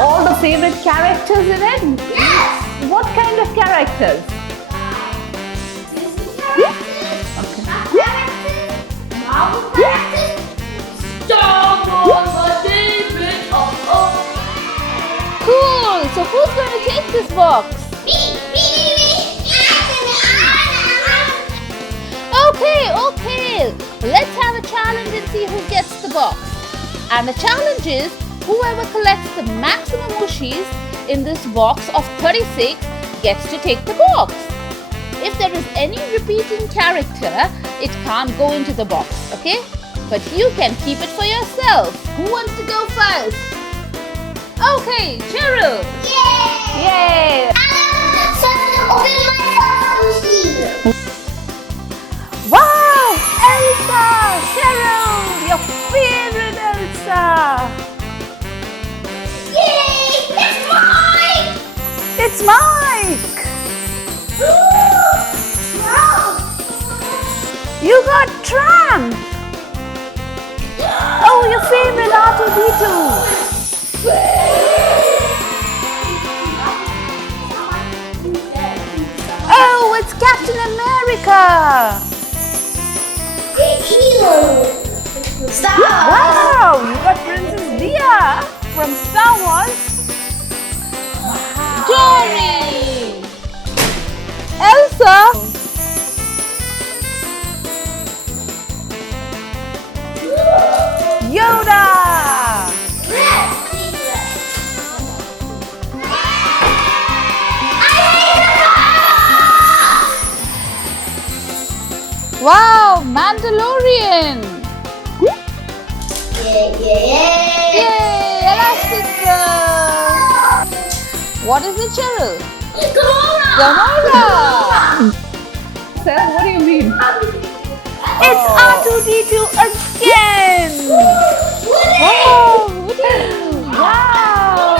all the favorite characters in it? Yes! What kind of characters? Disney characters, characters, Marvel characters, Star Wars, my favorite. Cool! So who's going to take this box? Me. Okay. Let's have a challenge and see who gets the box. And the challenge is whoever collects the maximum Ooshies in this box of 36 gets to take the box. If there is any repeating character, it can't go into the box, okay? But you can keep it for yourself. Who wants to go first? Okay, Cheryl. Yay! So, open my first Ooshie. Wow! Elsa! Cheryl! Your favorite Elsa! Yay! It's mine! It's Mike! Wow! You got Tramp! Oh, your favorite R2-D2! Oh, it's Captain America! Star Wars. Wow! You got Princess Leia from Star Wars! Dory! Elsa! Yoda! Wow! Mandalorian! Yeah. Yay! Elastic Girl! What is it, Cheryl? Gamora! Sir, what do you mean? It's R2-D2 again! Wow! Woody! Wow!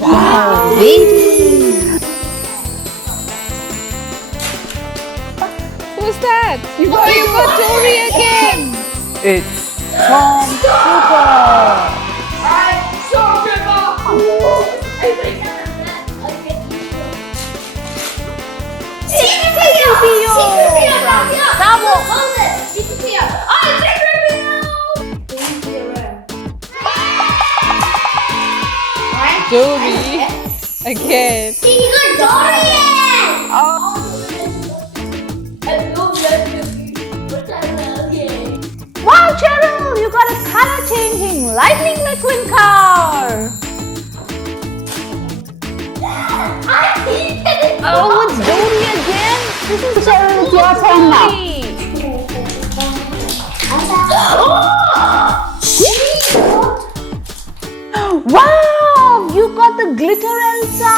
Wow! Baby! Who's that? You got Dory again! It's Stormtrooper! Dory again. Oh. Wow, Cheryl, you got a color changing lightning McQueen car. Oh, it's Dory again. This is Cheryl. It's your turn now. Wow, you got the glitter Elsa,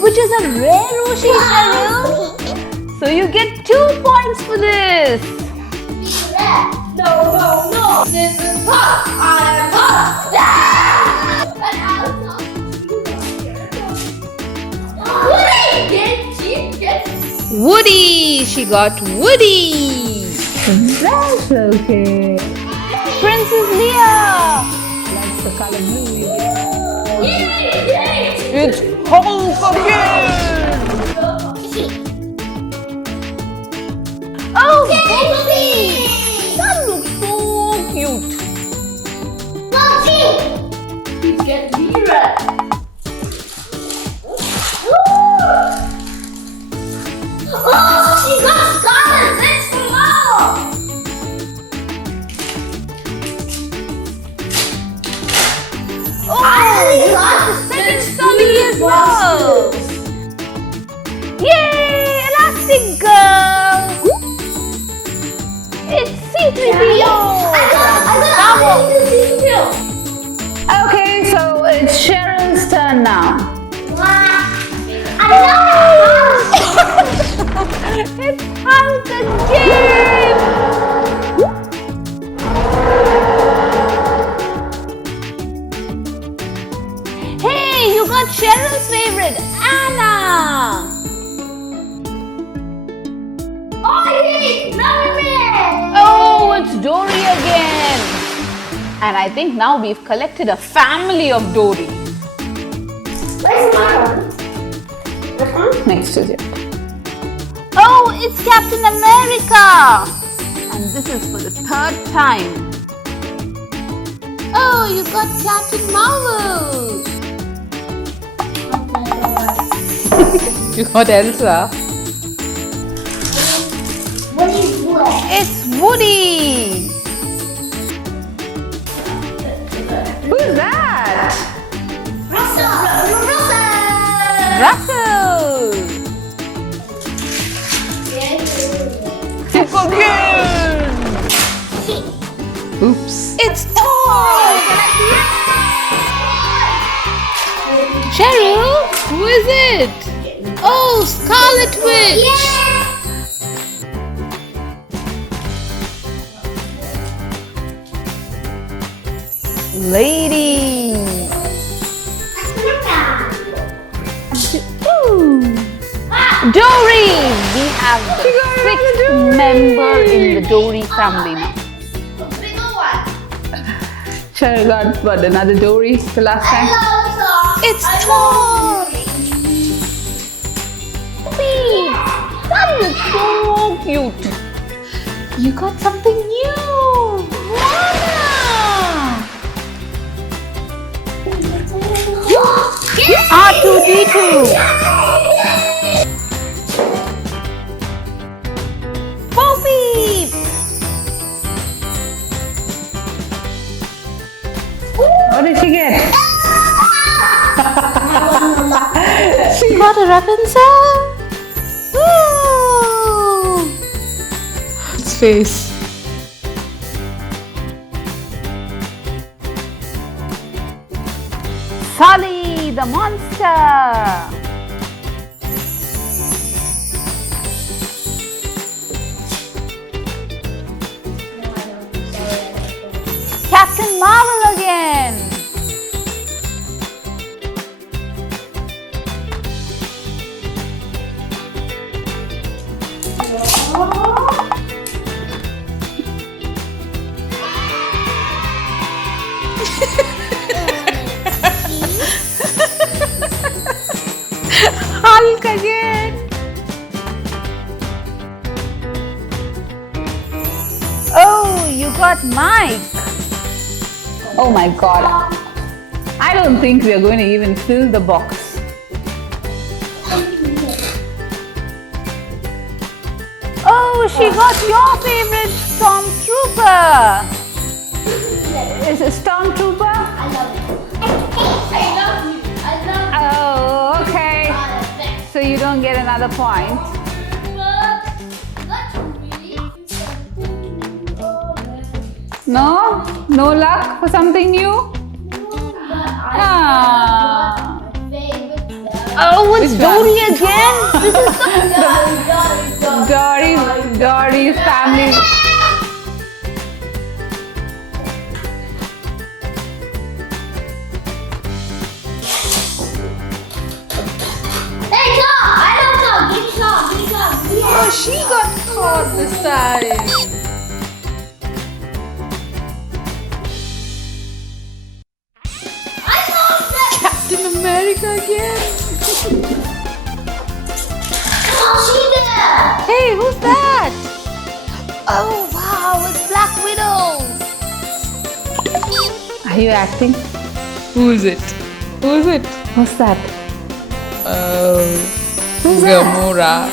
which is a rare Ooshie, Cheryl. So you get 2 points for this. No. This is pop. I am pop. Woody! She got Woody! That's okay. Princess Leia! That's the color blue you get. It's Hulk again! Oh, baby! That looks so cute. Please get Vera. Oh, she got Scarlet. Let's go. Oh, you got the second Sully as well! Yay! Elastic Girl! It's C3PO! Okay, so it's Cheryl's turn now. It's Hulk again! Hey, you got Cheryl's favorite, Anna! Oh, it's Mermaid. Oh, it's Dory again! And I think now we've collected a family of Dory. Where's my one? Which one? Next is it. Oh, it's Captain America! And this is for the third time. Oh, you got Captain Marvel! You got Elsa. Woody's what? It's Woody! Who's that? Russell! Russell! Again! Oops. It's Thor! Cheryl, who is it? Oh, Scarlet Witch! Lady! Dory! We have the sixth member in the Dory family now. Cheryl got what, another Dory the last time? It's Thor! Please! That is so cute! You got something new! R2D2! PEEP! What did she get? She got a Rapunzel! Woo! Its face. Sully the monster! Captain Marvel again! Hulk again! Oh, you got Mike! Oh my god! I don't think we are going to even fill the box. Oh, she got your favorite Stormtrooper! Is it Stormtrooper? I love it. I love you. I love you. Oh, okay. So you don't get another point. No? No luck for something new? Ah. Oh, it's Dory again? This is Dory's family. Oh, she got caught this time. Captain America again. Hey, who's that? Oh, wow, it's Black Widow. Are you acting? Who is it? Who is it? What's that? Who's Gamora.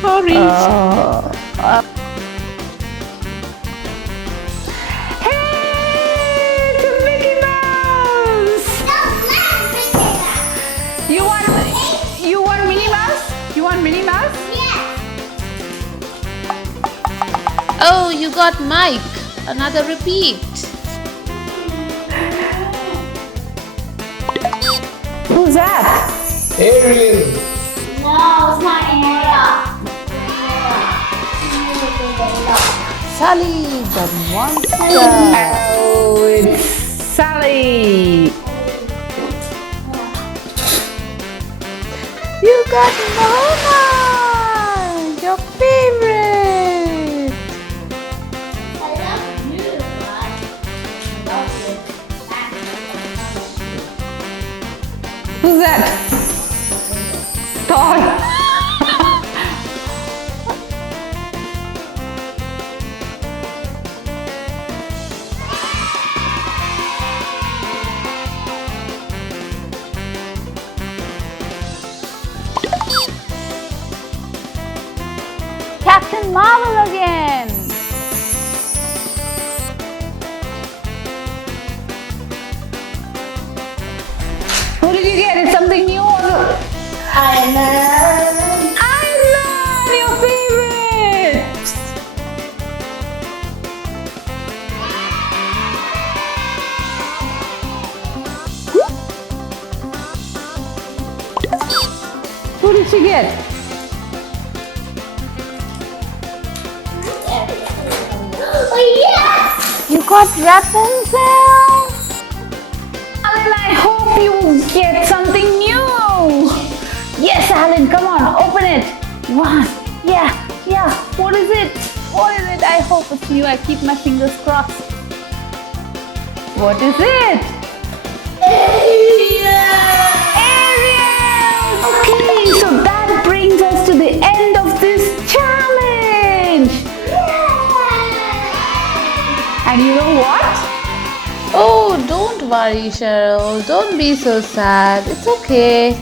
Sorry. Hey, it's Mickey Mouse. You want Minnie Mouse? You want Minnie Mouse? Oh, you got Mike. Another repeat. Who's that? Ariel. No, it's not Ariel. Sully the monster. Oh, it's Sully. You got Mona, your favorite. I love you. is that? Toy. Captain Marvel again. Who did you get? It's something new. Iron Man. Iron Man, your favorite. Who did she get? Oh yes! You got Rapunzel. Alan, I hope you get something new. Yes, Alan, come on, open it. One. Yeah. What is it? I hope it's new. I keep my fingers crossed. What is it? Ariel! Okay, so that brings us to the end of this challenge. And you know what? Oh, don't worry, Cheryl. Don't be so sad. It's okay.